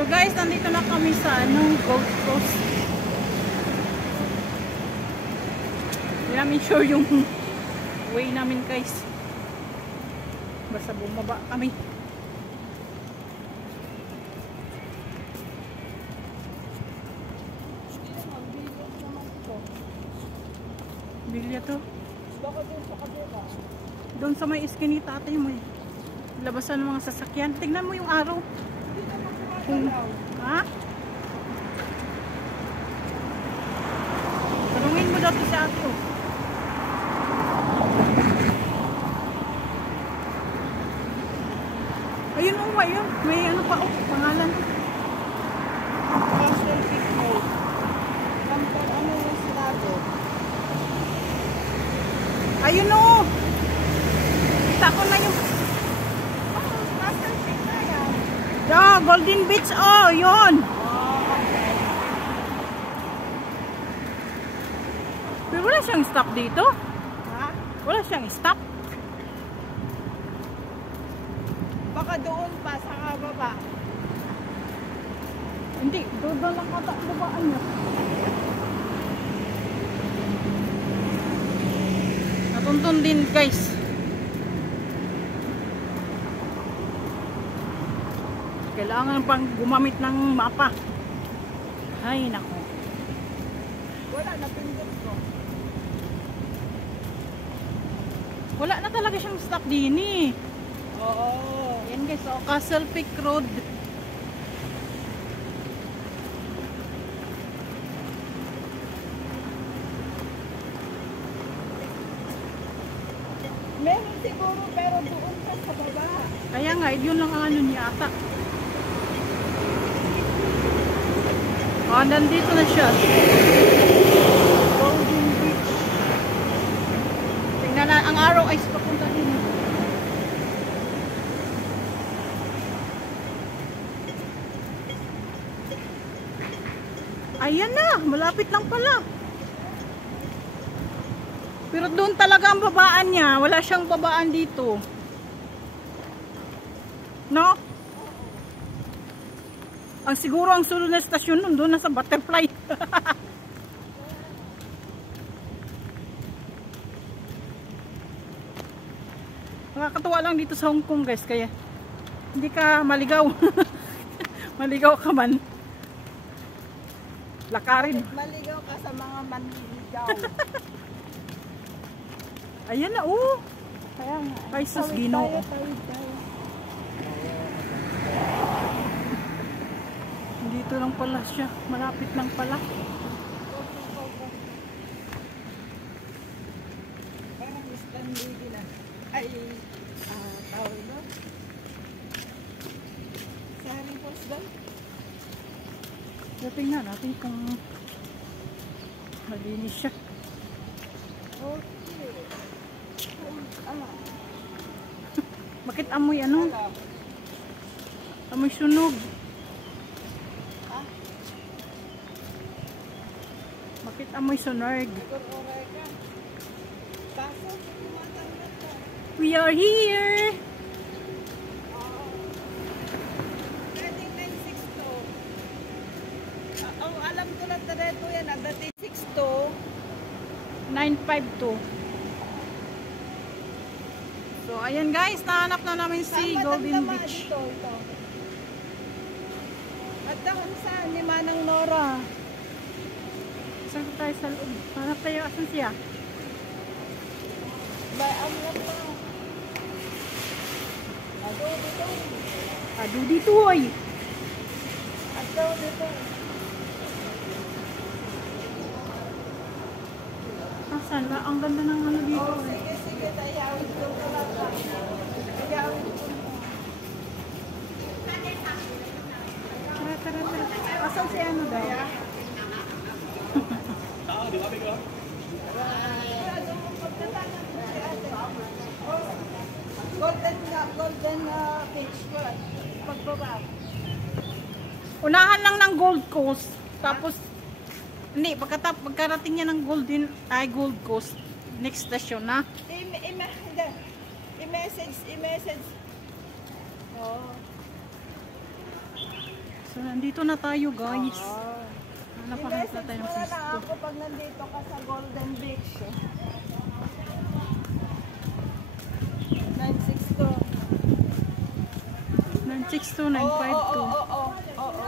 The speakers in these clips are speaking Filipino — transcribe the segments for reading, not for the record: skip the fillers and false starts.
So guys, nandito na kami sa Gold Coast. Hindi namin sure yung way namin guys. Basta bumaba kami. Bilya to. Doon sa may iskinita ate mo eh. Labasan ng mga sasakyan. Tignan mo yung araw. Ha? Tanungin mo daw si ate oh. Ayun oh, ayun. May ano pa oh, pangalan. Castle Peak Road. Ano yung sinabi? Ayun oh. Kita ko na yung Castle Peak na yan. Golden Beach oh, yun. Okay. Pero wala siyang stop dito. Ha? Wala siyang stop. Baka doon pa sa kababa. Hindi, doon lang kata babaan niya. Natuntun din guys. Kailangan pang gumamit ng mapa. Ay nako. Wala, napindot ko. Wala na talaga siyang stop din eh. Oo. Yan guys, so Castle Peak Road. Meron siguro pero doon pa sa baba. Kaya nga, yun lang ang ano niya ata. Oh, nandito na siya. Golden Beach. Tingnan na, ang araw ay papunta din. Ayan na, malapit lang pala. Pero doon talaga ang babaan niya. Wala siyang babaan dito. No? Ang siguro ang sunod na stasyon nun, doon na sa Butterfly. Nakakatuwa lang dito sa Hong Kong guys. Kaya hindi ka maligaw. Maligaw ka man. Lakarin. Maligaw ka sa mga manligaw. Ayan na, oh. Kaya nga. Ay, sus, Ginoo. Dito lang pala siya. Malapit lang pala. Parang Stanley na. Ay, tawag ba? Sa Ripples doon? Tingnan natin kung malinis siya. Okay. Bakit amoy ano? Amoy sunog. Bakit amoy sunog? We are here! Dating 962. Alam ko lang tareto yan. Dating 62. 952. So, ayan guys, nahanap na namin si Golden Beach. Ito. At doon saan ni Manang Nora? Saan tayo sa loob? Hanap tayo, asan siya? Ang lang pa. Ado dito. Ado dito oy. Ado dito. Asan? Ang ganda ng ano dito. Sige, tayawin ko talaga. Tayawin ko. Tara. Asan si ano daw? Golden Beach. Pagbaba. Unahan lang ng Gold Coast. Tapos, hindi, pagkarating niya ng Gold Coast, next station na. I-message. Oh. So, nandito na tayo, guys. Ah. Napahanap na tayo ng Message mo na lang pwesto. ako pag nandito ka sa Golden Beach. 962. 962, 952. Oo.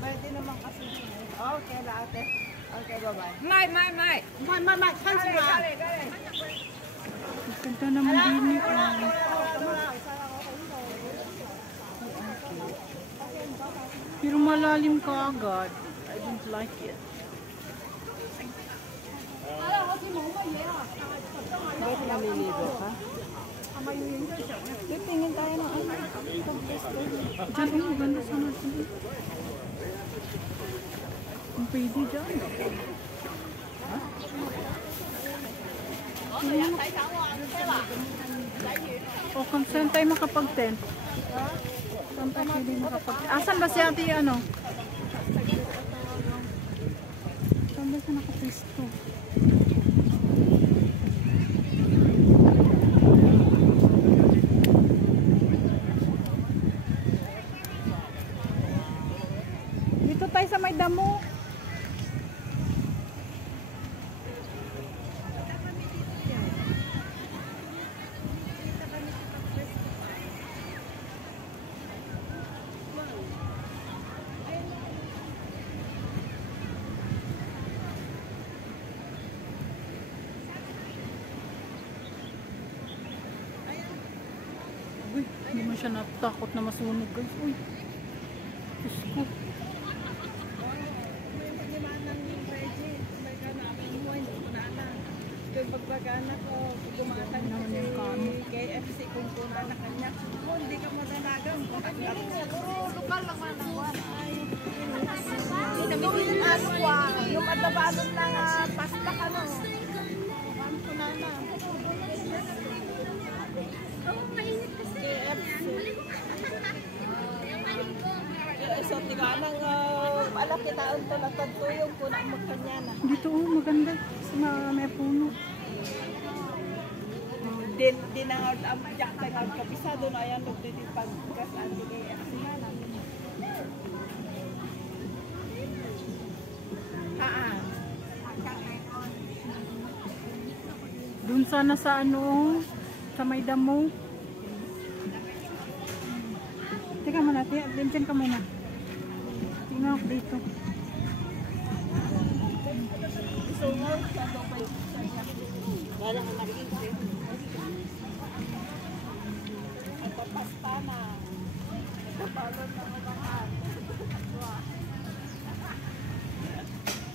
Pwede naman kasi. Okay, lahat. Okay, bye-bye. Mai, Fancy ba? Ang ganda naman din eh. Pero malalim ka agad. I don't like it. Bakit naliligo ka? Tingin tayo ng ano. Diyan, oh, ganda sana. Ang pwede dyan. O, kung saan tayo makapag-tent? Saan tayo pwede makapag-tent? Asan ba si ate ano? Saan ba siya nakapisto? Dito tayo sa may damo. Uy, hindi man siya natakot na masunog, guys. Uy, Diyos ko. Pagpagana ko, gumatan ko si KFC kung punta na kanya. Kung hindi ka mo dalagang, puro lokal lang man ang buwan. Yung matabalon ng pasta ka no. Kuhan ko na na. KFC. So, tiga nang alak kita ang tulatad tuyong kung ang magkanya na. Dito, oh, maganda. May puno. Din ang jak tengah kabisado na yan dito pagkas anti KFC na namin. Doon sana sa ano, sa may damo. Teka muna, dyan ka muna. Tingnan ako dito. Wala ka marigin. Ito pasta na. Ito balon na umangan.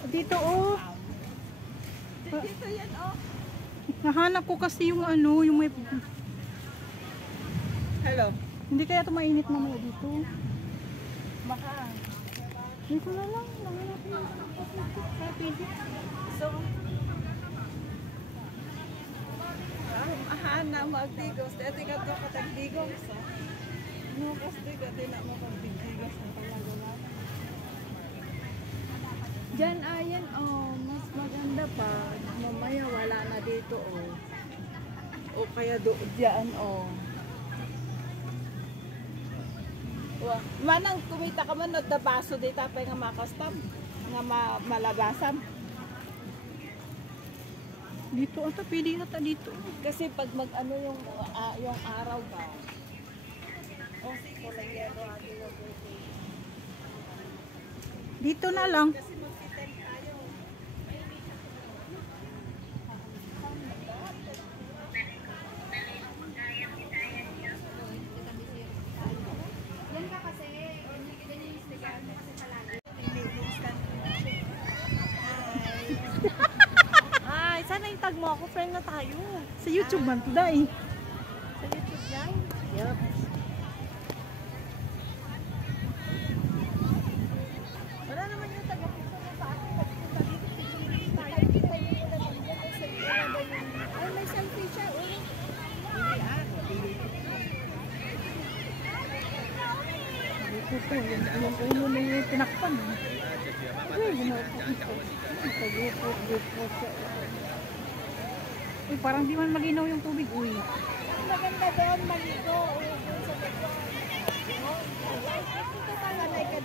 Dito, oh. Dito yan, oh. Nahanap ko kasi yung ano, yung may... Hello. Hindi kaya ito mainit mamaya dito. Baka. Dito na lang. Nahanap ko. Kaya pwede. So, na magdigos. Dati ka to katagdigos. No, kasi dati na mo pagdigos na talaga na. Diyan, ayan, oh, mas maganda pa. Mamaya wala na dito, oh. O kaya doon diyan, oh. Manang kumita ka man at baso dito pa nga makastam. Nga malabasan. Dito, ata pwede ata dito. Kasi pag mag-ano yung araw ba. O, sige, lagyan mo Dito na lang. kasi mag-titel tayo. Ay, sana yung tag mo ako, friend na tayo. Sa YouTube man, today. Sa YouTube yan. Yup. Wala naman yung taga-picture mo sa akin. Ay, may selfie siya. Dito po, yung ulo na yung tinakpan. Ay, ginaupo ito. Pag-upo siya. Uy, parang di man malinaw yung tubig. Uy. Maganda doon, maligo. Dito ka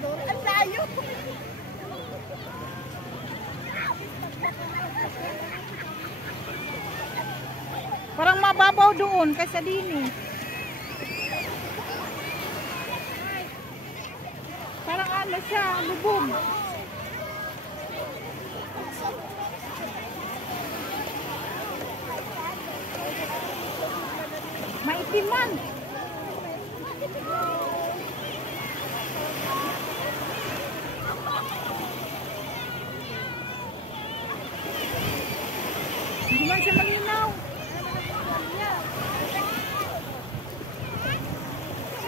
doon. mababaw doon kaysa din eh. Parang ano siya, lubog. Maitiman. Hindi man siya malinaw.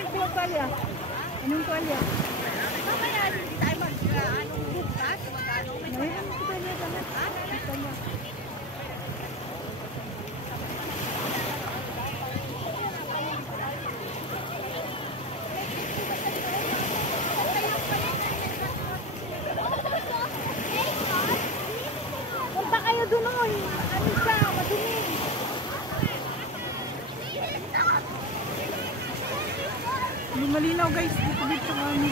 Anong tuwalya? Anong tuwalya? Mamaya, hindi tayo anong bukas, magkano may Mayroon ko tuwalya damit. Tuwalya. Punta kayo doon. Ano siya? Madumi. Hindi malinaw guys. Dito kami.